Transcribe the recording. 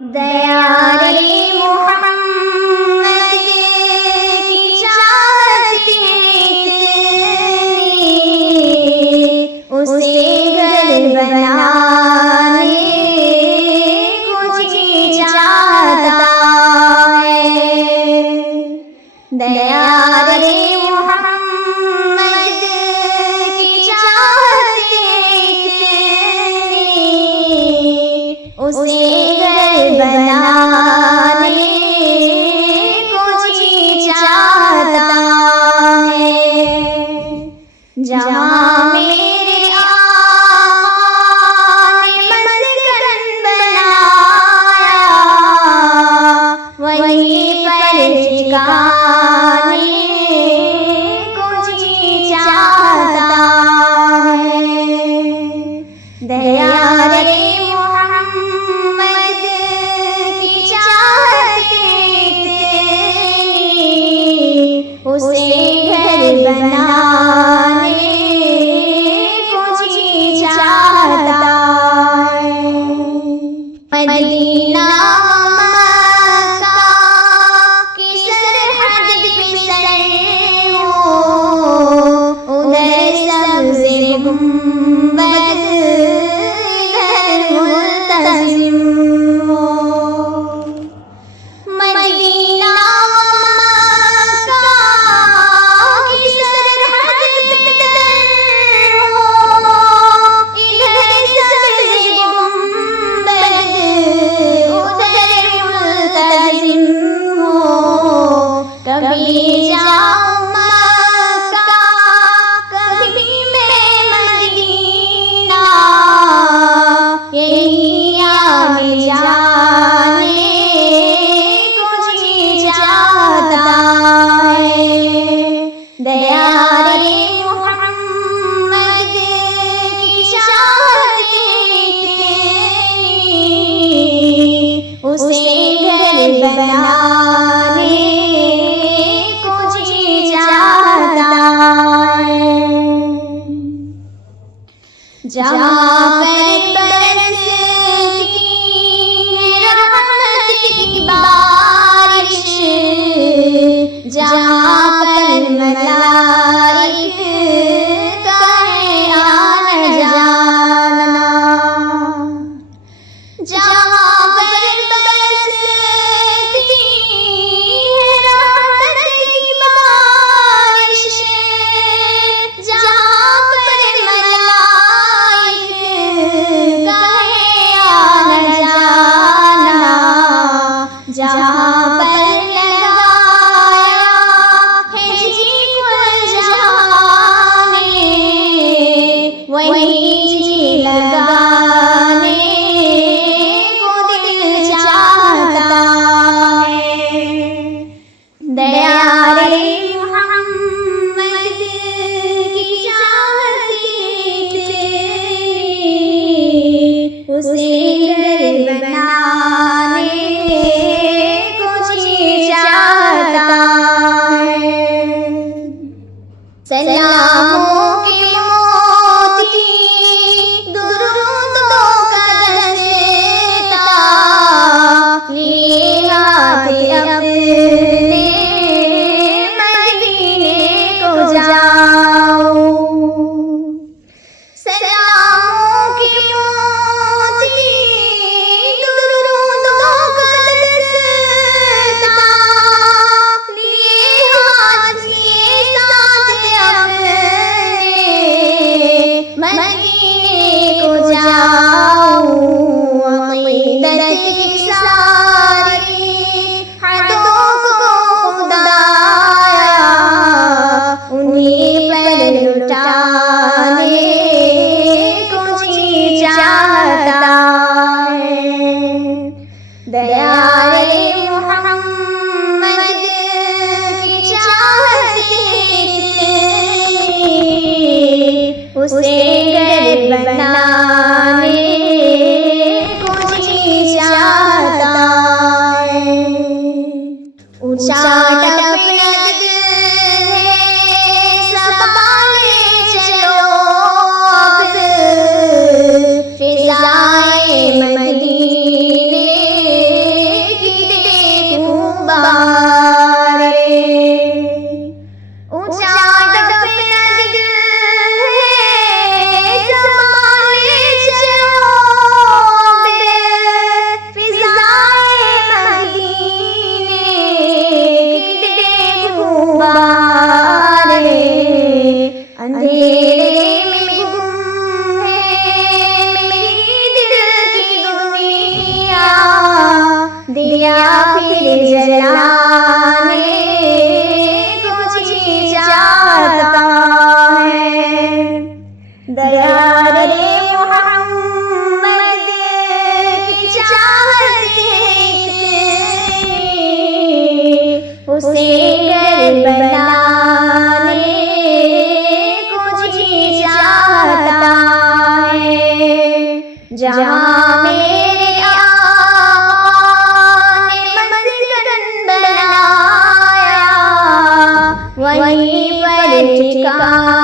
दया रे मोहम्मद की चाहत इतनी, उसे घर बनाने को जी चाहता है। दया रे मोहम्मद की चाहत इतनी, उसे बनाने को जी चाहता है। जहाँ मेरे आका ने मस्कन बनाया, वहीं पर ठिकाने को जी चाहता है। दया रे उसे घर बनाने को जी चाहता है। मदीना मक्का की सरहद पे सर हो, उधर सबसे गुंबद, इधर मुल्तज़िम हो। मदीना कभी जाऊं मक्का, कभी मैं मदीना, यही आगे जाने को जी चाहता है। दया रे मोहम्मद की चाहत इतनी, उसे घर बनाने जहाँ पर बरसती है रहमत की बारिश, जहाँ पर मलाइक का है आना जाना, जहाँ पर बरसती है रहमत की बारिश, जहाँ पर जहाँ पर लगाया है जी कुल जहाँ में, वहीं जी लगाने को दिल चाहता है। दया रे मोहम्मद की चाहत इतनी, उसे घर बनाने सलामों की मोती दुरूदों का दस्ता, लिए हाथ अपने मदीने को जाओ। सलामों की मोती दुरूदों का दस्ता, लिए हाथ मदीने को जाऊं। अक़ीदत की सारी हदों को खुदाया, उन्हीं पर लुटाने को जी चाहता है। दया रे मोहम्मद की चाहत इतनी, उसे घर बनाने को जी चाहता है। ऊंचा टपना दिल है, संभाले चलो अब फिजाए मदीने पुकारे। ऊंचा दफना दिल है ज़माने चरोबे, फिज़ाए मदीने की गुबारे। अंधेरे में गुम है मेरी दिल की दुनिया, दिया फिर जलाने को जी चाहता है। दया रे मोहम्मद की चाहत इतनी, उसे घर बनाने को जी चाहता है। जहाँ मेरे वहीं पर ठिकाना